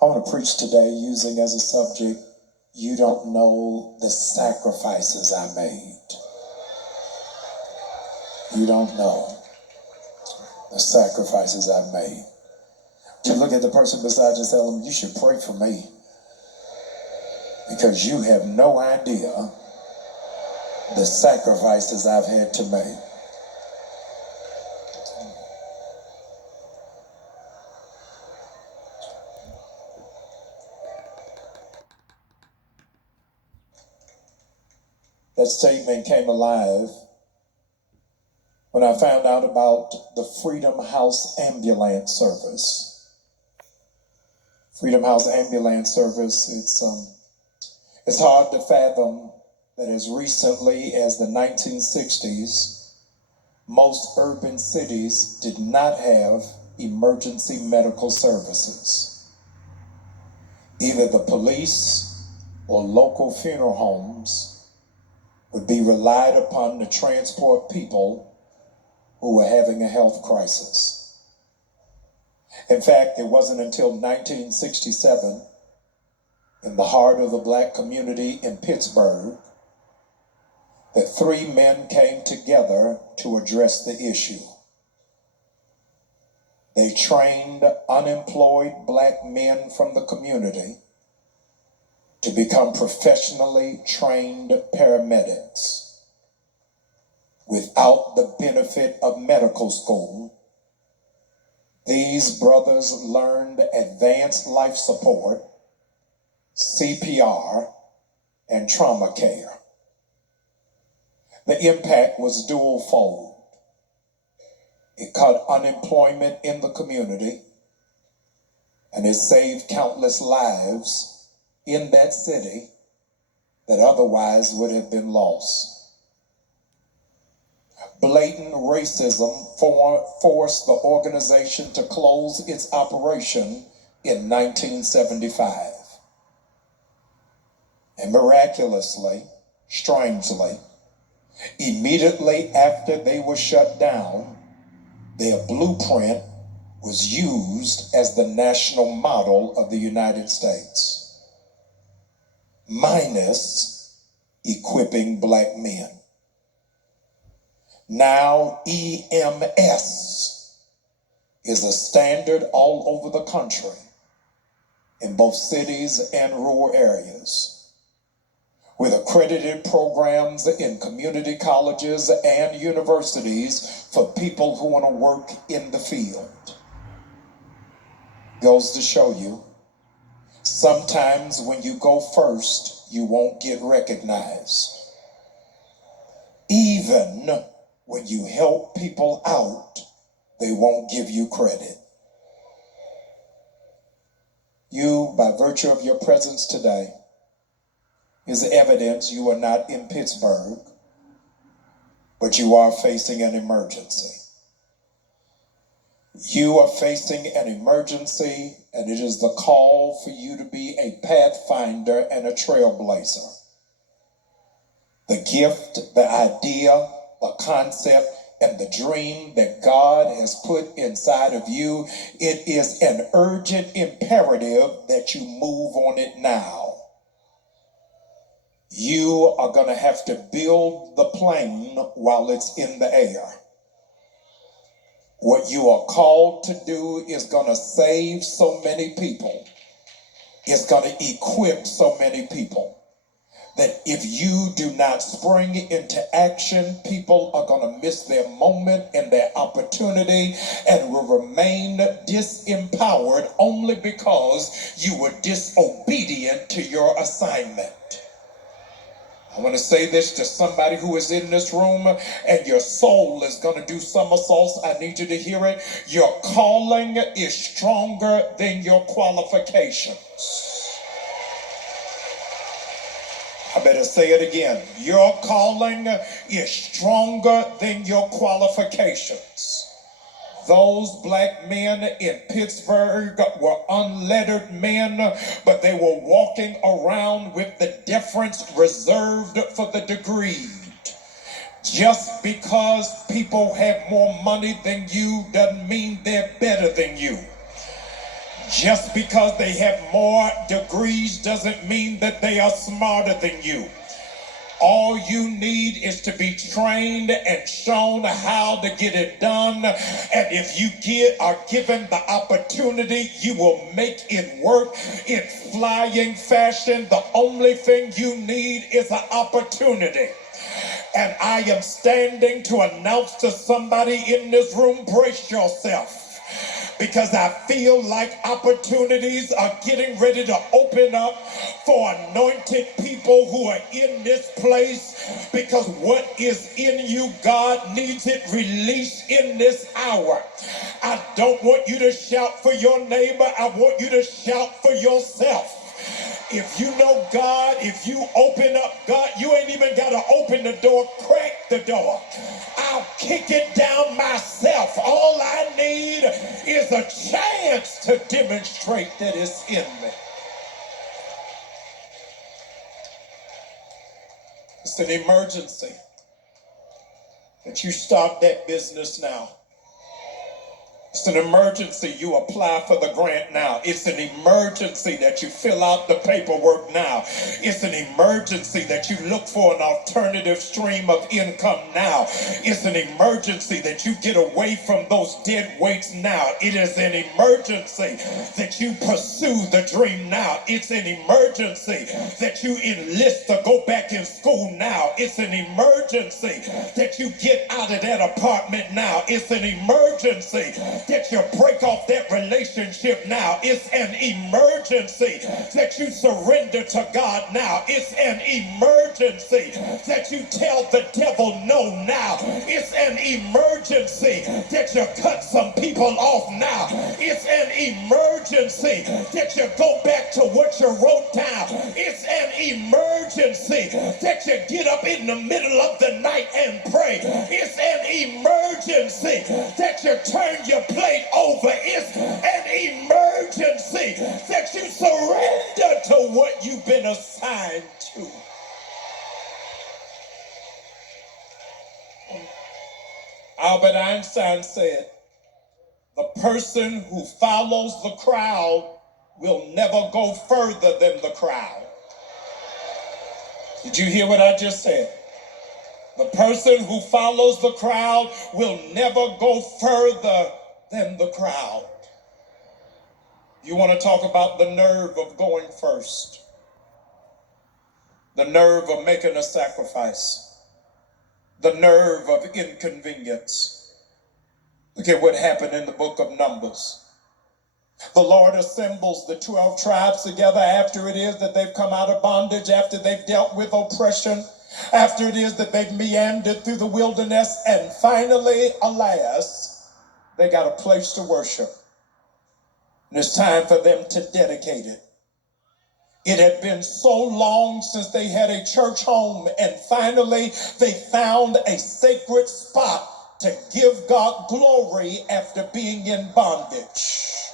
I want to preach today using as a subject, you don't know the sacrifices I made. You don't know the sacrifices I've made. You look at the person beside you and tell them, you should pray for me because you have no idea the sacrifices I've had to make. That statement came alive when I found out about the Freedom House Ambulance Service. Freedom House Ambulance Service, it's hard to fathom that as recently as the 1960s, most urban cities did not have emergency medical services. Either the police or local funeral homes would be relied upon to transport people who were having a health crisis. In fact, it wasn't until 1967, in the heart of the Black community in Pittsburgh, that three men came together to address the issue. They trained unemployed Black men from the community to become professionally trained paramedics. Without the benefit of medical school, these brothers learned advanced life support, CPR, and trauma care. The impact was dual-fold. It cut unemployment in the community, and it saved countless lives in that city that otherwise would have been lost. Blatant racism forced the organization to close its operation in 1975. And miraculously, strangely, immediately after they were shut down, their blueprint was used as the national model of the United States, minus equipping Black men. Now EMS is a standard all over the country in both cities and rural areas, with accredited programs in community colleges and universities for people who want to work in the field. Goes to show you, sometimes when you go first, you won't get recognized. Even when you help people out, they won't give you credit. You, by virtue of your presence today, is evidence you are not in Pittsburgh, but you are facing an emergency. You are facing an emergency, and it is the call for you to be a pathfinder and a trailblazer. The gift, the idea, the concept, and the dream that God has put inside of you, it is an urgent imperative that you move on it now. You are going to have to build the plane while it's in the air. What you are called to do is going to save so many people. It's going to equip so many people that if you do not spring into action, people are going to miss their moment and their opportunity and will remain disempowered only because you were disobedient to your assignment. I want to say this to somebody who is in this room and your soul is going to do somersaults. I need you to hear it. Your calling is stronger than your qualifications. I better say it again. Your calling is stronger than your qualifications. Those Black men in Pittsburgh were unlettered men, but they were walking around with the deference reserved for the degreed. Just because people have more money than you doesn't mean they're better than you. Just because they have more degrees doesn't mean that they are smarter than you. All you need is to be trained and shown how to get it done. And if you are given the opportunity, you will make it work in flying fashion. The only thing you need is an opportunity. And I am standing to announce to somebody in this room, brace yourself. Because I feel like opportunities are getting ready to open up for anointed people who are in this place. Because what is in you, God needs it released in this hour. I don't want you to shout for your neighbor. I want you to shout for yourself. If you know God, if you open up God, you ain't even got to open the door, crack the door. I'll kick it down myself. All I need is a chance to demonstrate that it's in me. It's an emergency that you start that business now. It's an emergency you apply for the grant now. It's an emergency that you fill out the paperwork now. It's an emergency that you look for an alternative stream of income now. It's an emergency that you get away from those dead weights now. It is an emergency that you pursue the dream now. It's an emergency that you enlist to go back in school now. It's an emergency that you get out of that apartment now. It's an emergency that you break off that relationship now. It's an emergency that you surrender to God now. It's an emergency that you tell the devil no now. It's an emergency that you cut some people off now. It's an emergency that you go back to what you wrote down. It's an emergency that you get up in the middle of the night and pray. It's an emergency that you turn your plate over. It's an emergency that you surrender to what you've been assigned to. Albert Einstein said, the person who follows the crowd will never go further than the crowd. Did you hear what I just said? The person who follows the crowd will never go further than the crowd. You want to talk about the nerve of going first, the nerve of making a sacrifice, the nerve of inconvenience. Look at what happened in the book of Numbers. The Lord assembles the 12 tribes together after it is that they've come out of bondage, after they've dealt with oppression, after it is that they've meandered through the wilderness, and finally, alas, they got a place to worship. And it's time for them to dedicate it. It had been so long since they had a church home, and finally they found a sacred spot to give God glory after being in bondage.